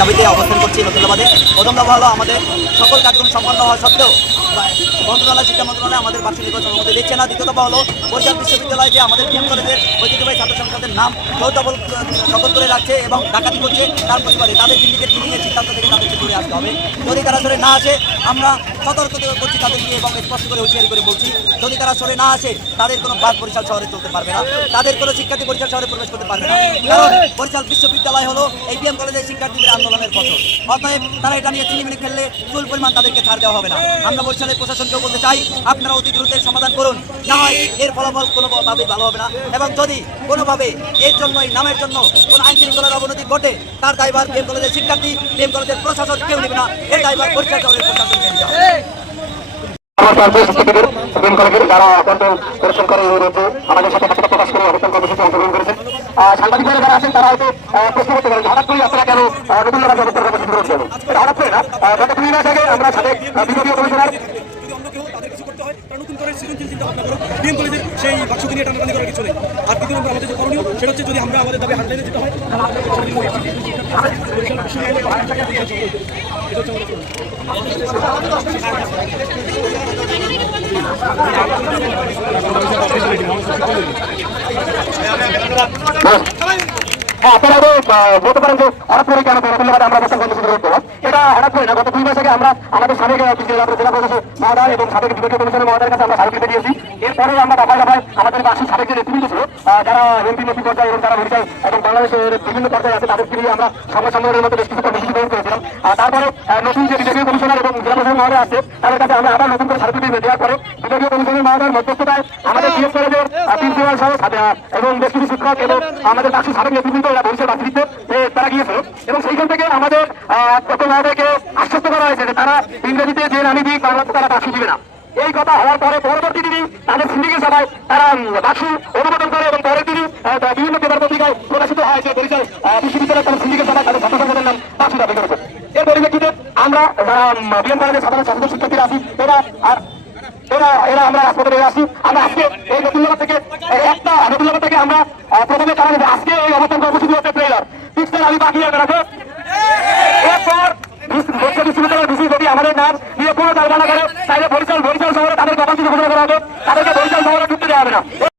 দাবিতে অবস্থান করছি নতুনবাদে। প্রথম দফা হলো আমাদের সকল কার্যক্রম সম্পন্ন হওয়া সত্ত্বেও মন্ত্রণালয়, শিক্ষা মন্ত্রণালয় আমাদের বার্ষিক নির্বাচন অনুমতি দিচ্ছে না। দ্বিতীয় দফা হলো বরিশাল বিশ্ববিদ্যালয় যে আমাদের বিএম কলেজের ঐতিহ্যবাহী ছাত্র সংসদের নাম দখল করে রাখছে এবং ডাকাতি করছে, তার প্রতিবাদে তাদের সিন্ডিকেট মিটিংয়ের সিদ্ধান্ত থেকে তাদেরকে ঘুরে আসতে হবে। যদি তারা সরে না আসে আমরা সতর্ক করছি তাদেরকে এবং স্পষ্ট করে হুঁশিয়ারি করে বলছি, যদি তারা সরে না আসে তাদের কোনো বাস বরিশাল শহরে চলতে পারবে না, তাদের কোনো শিক্ষার্থী বরিশাল শহরে প্রবেশ করতে পারবে না। কারণ বরিশাল বিশ্ববিদ্যালয় হলো এই বিএম কলেজের শিক্ষার্থীদের আন্দোলনের ফসল। অতএব তারা এটা নিয়ে চিনিমিনি খেললে চুল পরিমাণ তাদেরকে ছাড় দেওয়া হবে না। আমরা বরিশালের প্রশাসনকেও বলতে চাই, আপনারা অতি দ্রুত সমাধান করুন, না হয় এর ফলাফল কোনোভাবে ভালো হবে না। এবং যদি কোনোভাবে এর জন্য, এই নামের জন্য কোনো আইন শৃঙ্খলার অবনতি ঘটে, তার দায়ভার বিএম কলেজের শিক্ষার্থী, বিএম কলেজের প্রশাসন কেউ নেবে না, এর দায়ভার বরিশাল শহরের প্রশাসন নিয়ে যাবে। যারা অত্যন্ত পরিশ্রম করে আমাদের সাথে কথা প্রকাশ করে অবস্থান কর্মসূচি অংশগ্রহণ করেছেন, সাংবাদিকরা যারা আছেন তারা হয়তো প্রশ্ন করতে পারেন হঠাৎ করে আপনারা কেন রবীন্দ্রনাথ অবস্থান কর্মসূচি গ্রহণ করবেন। এটা হঠাৎ করে না, গত 2 মাস আগে আমরা সাথে বিভাগীয় কমিশনার সেই বাক্সকে নিয়ে টানাটানি করার কিছু নেই। আর দ্বিতীয় নম্বর আমাদের যে করণীয় সেটা হচ্ছে, যদি আমরা আমাদের দাবি হাটলাইনে যেতে হয় আপনারা বলতে পারেন যে হঠাৎ করে কেন রবীন্দ্রনাথ আমরা অবস্থান কর্মসূচি গ্রহণ করলাম। এটা হঠাৎ করে না, গত 2 মাস আগে আমরা আমাদের সাবেক জেলা প্রশাসক মহোদয় এবং সাবেক বিভাগীয় কমিশনের মহোদয়ের কাছে আমরা স্মারকলিপি দিয়েছি। এরপরে আমরা দফায় দফায় আমাদের বার্ষিক সাবেক যে নেতৃবৃন্দ ছিল, যারা এমপি নেত্রী পর্যায়ে এবং যারা বরিশাল এবং বাংলাদেশের বিভিন্ন পর্যায়ে আছে, তাদেরকে নিয়ে আমরা সংবাদ সম্মেলনের মতো বেশ কিছু কর্মসূচি গ্রহণ করেছিলাম। তারপরে নতুন যে বিভাগীয় কমিশনার এবং জেলা প্রশাসক মহোদয় আছে, তাদের কাছে আমরা আবার নতুন করে স্মারকলিপি দেওয়ার পরে বিভাগীয় কমিশনের মহোদয়ের মধ্যস্থতায় আমাদের বিএস কলেজের প্রিন্সিপাল সহ এবং বেশ কিছু শিক্ষক এবং আমাদের বার্ষিক সাবেক নেতৃবৃন্দ এরা বরিশাল বার্ষিকতে তারা গিয়েছিল এবং সেইখান থেকে আমাদের মহোদয়কে আশ্বস্ত করা হয়েছে যে তারা ইংরেজিতে যে নামই দিক বাংলাতে তারা বাক্স দিবে না। এই কথা হওয়ার পরে পরবর্তী দিনই তাদের সিন্ডিকেট সভায় তারা বাক্স অনুমোদন করে এবং পরের দিনই বিভিন্ন পেপার পত্রিকায় প্রকাশিত হয়েছে বরিশাল বিশ্ববিদ্যালয়ের তারা সিন্ডিকেট সভায় তাদের ছাত্র সংগঠনের নাম বাক্স দাবি করেছে। এর পরিপ্রেক্ষিতে আমরা যারা বিএম কলেজের সাধারণ ছাত্র শিক্ষার্থীরা আছি, এরা আমরা হাসপাতালে আসি। আমরা আজকে এই নতুননগর থেকে আমরা প্রথমে কারণ আজকে এই অবস্থান কর্মসূচি হচ্ছে ট্রেলার পিক্সেল আমি বাকি রাখবো। এরপর বিশ্ববিদ্যালয়ের ভিসি যদি আমাদের নাম নিয়ে কোনো দায়িত্ব না করে, তাহলে বরিশাল শহরে তাদেরকে অবাঞ্ছিত ঘোষণা করা হবে, তাদেরকে বরিশাল শহরে ঢুকতে দেওয়া হবে না।